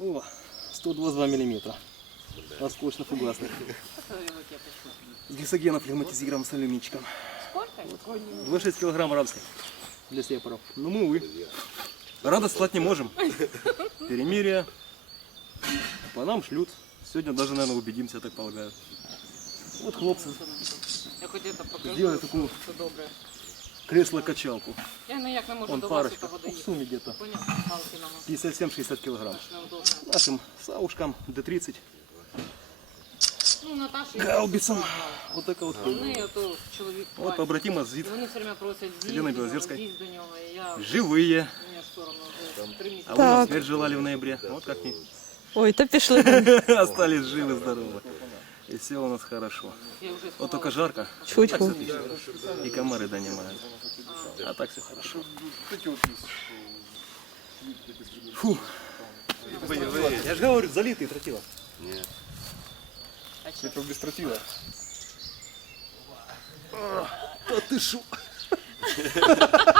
О, 122 миллиметра. Осколочно-фугасный. С гексогеном флегматизированным с алюминчиком. Сколько? 26 килограмм арабских для сепаров. Ну мы, увы. Радость слать не можем. Перемирие. По нам шлют. Сегодня даже, наверное, убедимся, я так полагаю. Вот хлопцы Я хоч это покажу, Сделай такую- що добре кресло-качалку. Я ніяк не можу Вон до парочка. Васика В доїхати. сумме где-то Поняв? Палки нам 57-60 килограмм. аж неудобно. Нашим саушкам Д-30. Ну, Наташа... Гаубицам. Вот такая вот. Вони, ото чоловік Вот плаче. побратима І звід. вони все время просять з'їзд Єдиної до нього, Білозерської. з'їзд до нього. І я... Живые. Мені соромно вже три місяці. А вы нам Так. смерть желали в ноябре. Вот как не. Ой, то пішли. Остались живы, здоровы. И все у нас хорошо. Вот только жарко. Чуть-чуть. И комары донимают. А так все хорошо. Фу. Я же говорю, залитый тротила. Що? Это без тротила. А ты шо?